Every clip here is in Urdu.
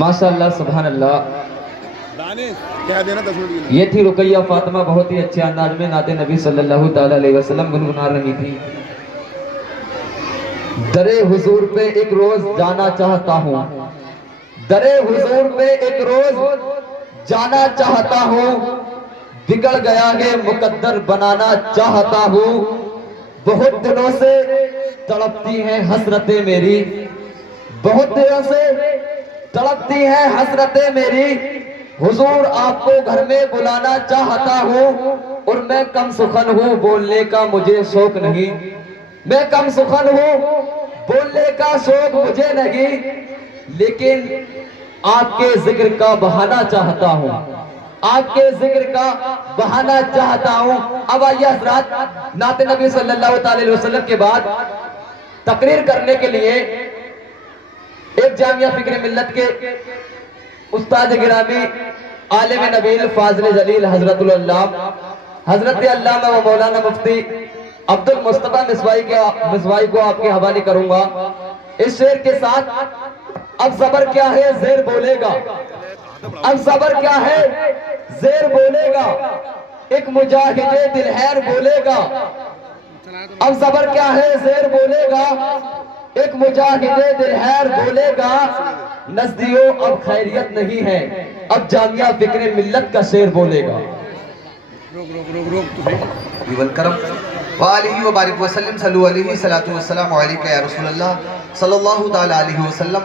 ماشاء اللہ سبحان اللہ. یہ تھی رقیہ فاطمہ، بہت ہی اچھے انداز میں نعت نبی صلی اللہ تعالیٰ علیہ وسلم گنگنا رہی تھی. درے حضور پہ ایک روز جانا چاہتا ہوں، درے حضور پہ ایک روز جانا چاہتا ہوں، بگڑ گیا ہے مقدر بنانا چاہتا ہوں. بہت دنوں سے تڑپتی ہیں حسرتیں میری، بہت دنوں سے تڑپتی ہیں حسرتیں میری. حضور آپ کو گھر میں بلانا چاہتا ہوں، اور میں کم سخن ہوں بولنے کا مجھے شوق نہیں، میں کم سخن ہوں بولنے کا شوق مجھے نہیں، لیکن آپ کے ذکر کا بہانا چاہتا ہوں، آپ کے ذکر کا بہانا چاہتا ہوں. اب آئیے حضرات، نعت نبی صلی اللہ تعالی علیہ وسلم کے بعد تقریر کرنے کے لیے ایک جامعہ فکر ملت کے استاد گرامی عالم نبیل فاضل جلیل حضرت العلامہ حضرت علامہ و مولانا مفتی عبد المصطفیٰ مصوائی کو آپ کے حوالے کروں گا. اس شعر کے ساتھ اب زبر کیا ہے زیر بولے گا، اب زبر کیا ہے زیر بولے گا، ایک مجاہد دلہیر بولے گا. اب زبر کیا ہے زیر بولے گا، ایک مجاہد دلہیر بولے گا. نزدیو اب خیریت نہیں ہے، اب جامعہ فکر ملت کا شعر بولے گا. والکرم وآلہ وبارک وسلم صلو علیہ صلاۃ والسلام علیکہ یا رسول اللہ صلی اللہ تعالی علیہ وسلم.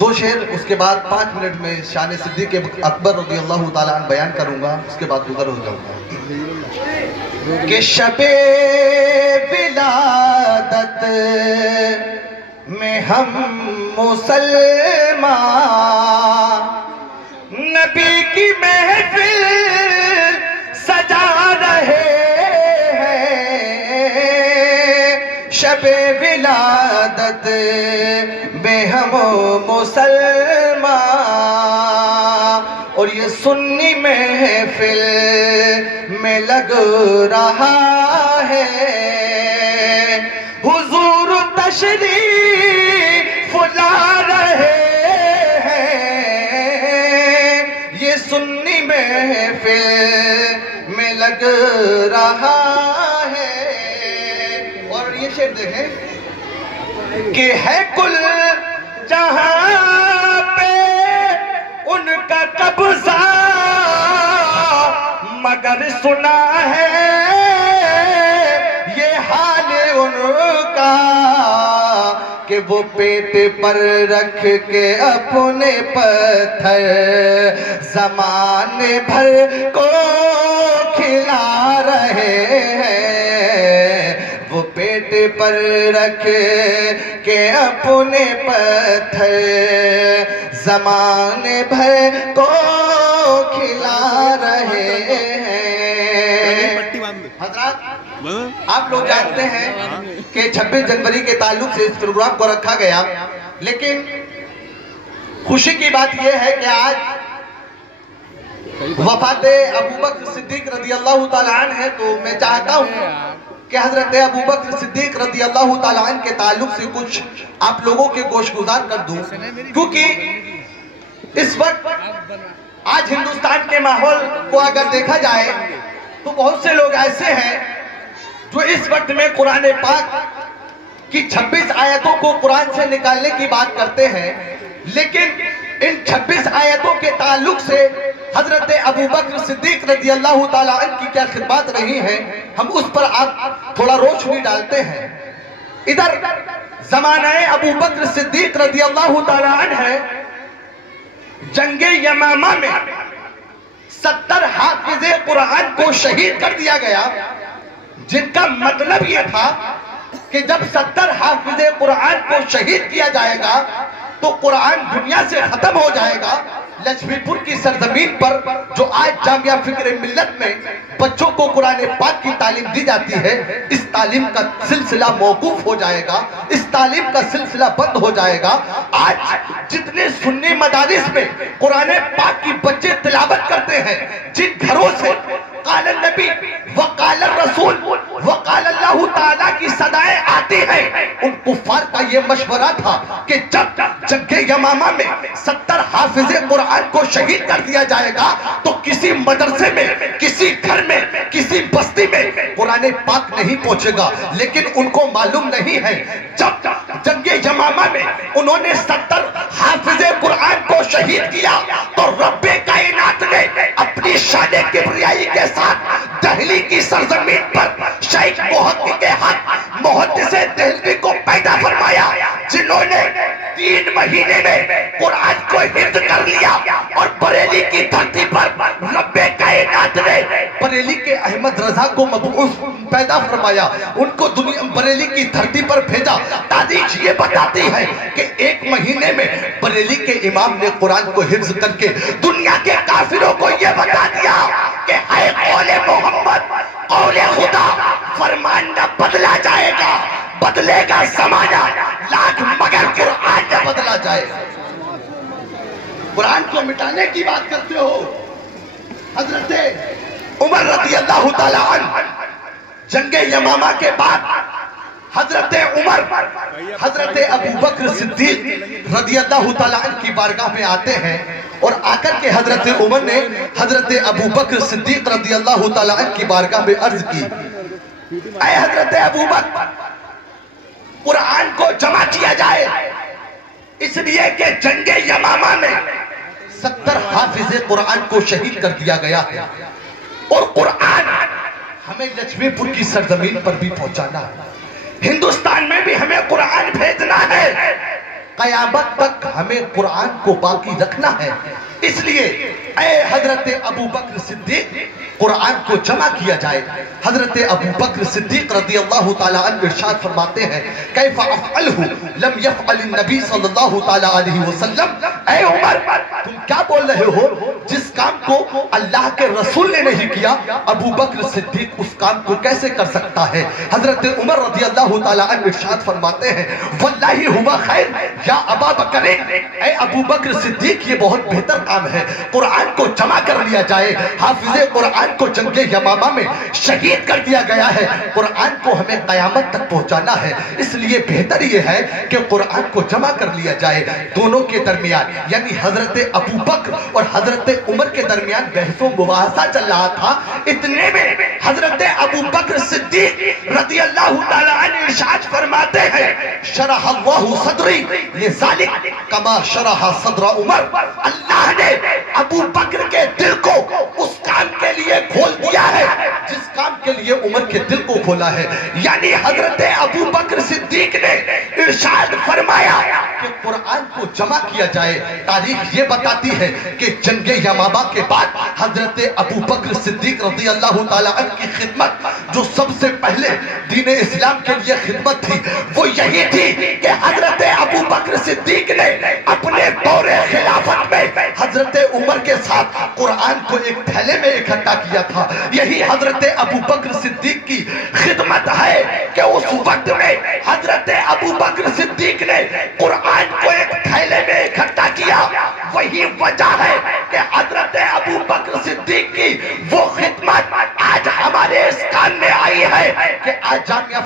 دو شعر، اس کے بعد 5 منٹ میں شان صدیق اکبر رضی اللہ تعالیٰ عنہ بیان کروں گا، اس کے بعد گزر ہو جاؤں گا. کہ شب ولادت میں ہم مسلمان نبی کی محفل سجا رہے ہیں. شب ولادت میں ہم مسلمان، اور یہ سنی محفل میں لگ رہا ہے. حضور تشریف لا رہے ہیں، یہ سنی محفل میں لگ رہا ہے. اور یہ شعر دیکھیں کہ ہے کل جہاں پہ ان کا قبضہ، مگر سنا ہے یہ حال ان کا کہ وہ پیٹ پر رکھ کے اپنے پتھر زمانے بھر کو کھلا رہے ہیں. وہ پیٹ پر رکھ کے اپنے پتھر زمانے بھر کو کھلا رہے ہیں. حضرات، آپ لوگ جانتے ہیں کہ 26 جنوری کے تعلق سے اس پروگرام کو رکھا گیا، لیکن خوشی کی بات یہ ہے کہ آج وفات ابوبکر صدیق رضی اللہ تعالیٰ عنہ ہے. تو میں چاہتا ہوں کہ حضرت ابوبکر صدیق رضی اللہ تعالیٰ عنہ کے تعلق سے کچھ آپ لوگوں کے گوش گزار کر دوں، کیونکہ اس وقت آج ہندوستان کے ماحول کو اگر دیکھا جائے تو بہت سے لوگ ایسے ہیں جو اس وقت میں قرآن پاک کی 26 آیتوں کو قرآن سے نکالنے کی بات کرتے ہیں، لیکن ان 26 آیتوں کے تعلق سے حضرت ابوبکر صدیق رضی اللہ تعالیٰ عنہ کی کیا خدمات رہی ہیں، ہم اس پر آپ تھوڑا روشنی ڈالتے ہیں. ادھر زمانہ ابوبکر صدیق رضی اللہ تعالیٰ عنہ ہے، جنگ یمامہ میں 70 حافظ قرآن کو شہید کر دیا گیا، جن کا مطلب یہ تھا کہ جب 70 حافظ قرآن کو شہید کیا جائے گا تو قرآن دنیا سے ختم ہو جائے گا. لچھمی پور کی سرزمین پر جو آج جامعہ فکر ملت میں بچوں کو قرآن پاک کی تعلیم دی جاتی ہے، اس تعلیم کا سلسلہ موقوف ہو جائے گا، اس تعلیم کا سلسلہ بند ہو جائے گا. آج جتنے سنی مدارس میں قرآن پاک کی بچے تلاوت کرتے ہیں، جن گھروں سے وقال النبی وقال الرسول وقال اللہ تعالیٰ کی صدائیں آتی ہیں، ان کفار کا یہ مشورہ تھا کہ جب جنگ یمامہ میں 70 حافظ قرآن کو شہید کر دیا جائے گا تو کسی مدرسے میں، کسی گھر میں، کسی بستی میں قرآن پاک نہیں پہنچے گا۔ لیکن ان کو معلوم نہیں ہے جب جنگ یمامہ میں انہوں نے 70 حافظ قرآن کو شہید کیا تو رب کائنات نے اپنی شان کبریائی کے ساتھ دہلی کی سرزمین پر شیخ محقق حق محدث دہلوی کو پیدا فرمایا، جنہوں نے 3 مہینے میں قرآن کو حفظ کر لیا، اور بریلی کی دھرتی پر رب کائنات نے بریلی کے احمد رضا کو مبعوث پیدا فرمایا، ان کو بریلی کی دھرتی پر بھیجا۔ تاریخ یہ بتاتی ہے کہ 1 مہینے میں بریلی کے امام نے قرآن کو حفظ کر کے دنیا کے کافروں کو یہ بتا دیا کہ اے قول محمد، قول خدا، فرمان نہ بدلا جائے گا، بدلے گا زمانہ لاکھ مگر قرآن نہ بدلا جائے گا۔ قرآن کو مٹانے کی بات کرتے ہو۔ حضرت عمر رضی اللہ تعالیٰ عنہ جنگ یمامہ کے بعد حضرت عمر حضرت ابو بکر صدیق رضی اللہ تعالیٰ عنہ کی بارگاہ میں آتے ہیں، اور آ کر کے حضرت عمر نے حضرت ابو بکر صدیق رضی اللہ تعالیٰ عنہ کی بارگاہ میں عرض کی، اے حضرت ابو بکر، قرآن کو جمع کیا جائے، اس لیے کہ جنگ یمامہ میں 70 حافظ قرآن کو شہید کر دیا گیا ہے، اور قرآن ہمیں لچھمی پور کی سرزمین پر بھی پہنچانا ہے، ہندوستان میں بھی ہمیں قرآن بھیجنا ہے، قیامت تک ہمیں قرآن کو باقی رکھنا ہے۔ اس لیے اے حضرت ابو بکر صدیق، قرآن کو جمع کیا جائے۔ حضرت ابو بکر صدیق رضی اللہ تعالیٰ عنہ ارشاد فرماتے ہیں، کیف افعلہ لم یفعل النبی صلی اللہ تعالیٰ علیہ وسلم، اے عمر تم کیا بول رہے ہو؟ جس کام کو اللہ کے رسول نے نہیں کیا، ابو بکر صدیق اس کام کو کیسے کر سکتا ہے؟ حضرت عمر رضی اللہ تعالیٰ عنہ ارشاد فرماتے ہیں، واللہ ہوا خیر یا ابا بکر، اے ابو بکر صدیق یہ بہت بہتر کام ہے، قرآن کو جمع کر لیا جائے۔ حافظ قرآن کو جنگ یمامہ میں شہید کر دیا گیا ہے، قرآن کو ہمیں قیامت تک پہنچانا ہے، اس لیے بہتر یہ ہے کہ قرآن کو جمع کر لیا جائے۔ دونوں کے درمیان یعنی حضرت ابو بکر اور حضرت عمر کے درمیان بحث و مباحثہ چل رہا تھا، اتنے میں حضرت ابو بکر صدیق رضی اللہ تعالیٰ عنہ ارشاد فرماتے ہیں، شرح اللہ صدری لذالک کما شرح صدر عمر، اللہ نے ابو بکر کے دل کو اس کام کے لیے کھول دیا ہے جس کام کے لیے عمر کے دل کو کھولا ہے۔ یعنی حضرت ابو بکر صدیق نے ارشاد فرمایا کہ قرآن کو جمع کیا جائے۔ تاریخ یہ بتاتی ہے کہ جنگ یمامہ کے بعد حضرت ابو بکر صدیق رضی اللہ تعالیٰ عنہ کی خدمت جو سب سے پہلے دین اسلام کے لیے خدمت تھی وہ یہی تھی کہ حضرت ابو بکر صدیق نے اپنے دور خلافت میں حضرت عمر کے ساتھ قرآن کو ایک تھیلے میں اکٹھا کیا تھا۔ یہی حضرت ابو بکر صدیق کی خدمت ہے کہ اس وقت میں حضرت ابو بکر صدیق نے قرآن کو ایک تھیلے میں اکٹھا کیا۔ وہی وجہ ہے کہ حضرت ابو بکر صدیق کی وہ خدمت آج ہمارے اس کام میں آئی ہے کہ آج جامعہ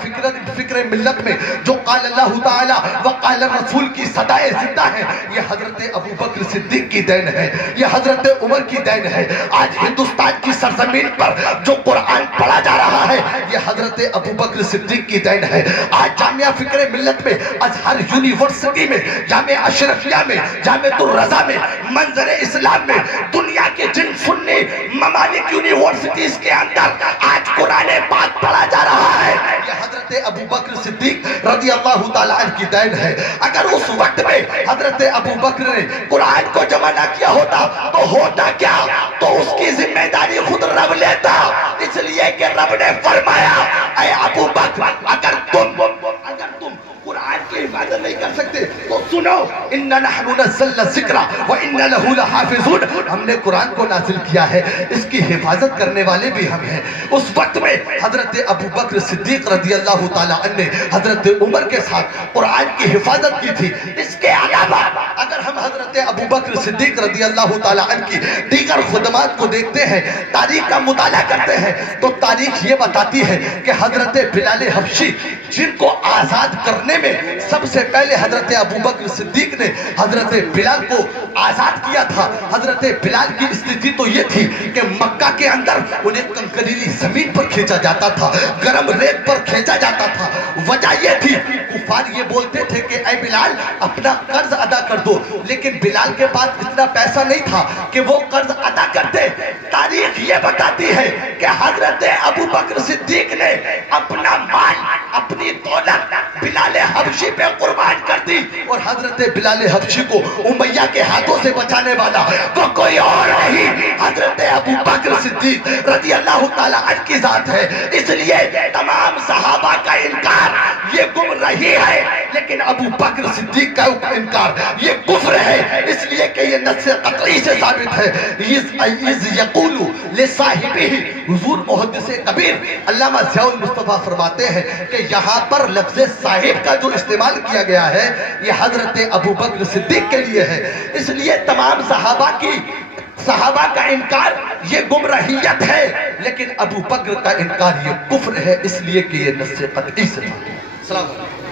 فکر ملت میں جو قال اللہ تعالی وقال الرسول کی صدائیں زندہ ہیں، یہ حضرت ابو بکر صدیق کی دین ہے، یہ حضرت عمر کی دین ہے۔ آج ہندوستان کی سرزمین پر جو قرآن پڑھا جا رہا ہے یہ حضرت ابو بکر صدیق کی دین ہے۔ آج جامعہ فکر ملت میں، ازہر یونیورسٹی میں، جامعہ اشرفیہ میں، جامعہ الرضا میں، منظر اسلام میں، دنیا کے جن سنی ممالک یونیورسٹیز کے اندر آج قرآن پاک پڑھا جا رہا ہے، یہ حضرت ابو بکر صدیق رضی اللہ تعالیٰ عنہ کی دین ہے۔ اگر اس وقت میں حضرت ابو بکر نے قرآن کو جمع نہ کیا ہوتا تو ہوتا کیا؟ تو اس کی ذمہ داری خود رب لیتا، اس لیے کہ رب نے فرمایا، اے ابو بکر اگر تم قرآن کی حفاظت نہیں کر سکتے تو سنو، اِنَّا نَحْنُ نَزَّلْنَا الذِّكْرَ وَإِنَّا لَهُ لَحَافِظُونَ، ہم نے قرآن کو نازل کیا ہے، اس کی حفاظت کرنے والے بھی ہم ہیں۔ اس وقت میں حضرت ابو بکر صدیق رضی اللہ تعالیٰ عنہ نے حضرت عمر کے ساتھ قرآن کی حفاظت کی تھی۔ اس کے علاوہ علاوہ اگر ہم حضرت ابو بکر صدیق رضی اللہ تعالیٰ عنہ کی دیگر خدمات کو دیکھتے ہیں، تاریخ کا مطالعہ کرتے ہیں، تو تاریخ یہ بتاتی ہے کہ حضرت بلال حبشی جن کو آزاد کرنے میں سب سے پہلے حضرت ابو بکر صدیق نے حضرت بلال کو آزاد کیا تھا۔ حضرت بلال کی استھتی تو یہ تھی کہ مکہ کے اندر انہیں کنکریلی زمین پر کھینچا جاتا تھا، گرم ریت پر کھینچا جاتا تھا۔ وجہ یہ تھی، کفار یہ بولتے تھے کہ اے بلال اپنا قرض ادا کر دو، لیکن بلال کے پاس اتنا پیسہ نہیں تھا کہ وہ قرض ادا کرتے۔ تاریخ یہ بتاتی ہے کہ حضرت ابو بکر صدیق نے اپنا مال، اپنی دولت بلال حبشی پہ قربان کر دی، اور حضرت بلال حبشی کو امیہ کے ہاتھوں سے بچانے والا وہ کوئی اور نہیں، حضرت ابو بکر صدیق رضی اللہ تعالیٰ عنہ کی ذات ہے۔ اس لیے تمام صحابہ کا انکار یہ گمراہی ہے، لیکن ابو بکر صدیق کا انکار یہ کفر ہے، اس لیے کہ یہ نص قطعی سے ثابت ہے۔ اِذْ یقول لصاحبہ، حضور محدث کبیر علامہ ضیاء المصطفیٰ فرماتے ہیں کہ یہاں پر لفظ صاحب کا جو استعمال کیا گیا ہے یہ حضرت ابو بکر صدیق کے لیے ہے۔ اس لیے تمام صحابہ کا انکار یہ گمراہیت ہے، لیکن ابو بکر کا انکار یہ کفر ہے، اس لیے کہ یہ نص قطعی سے ثابت ہے۔ السلام علیکم۔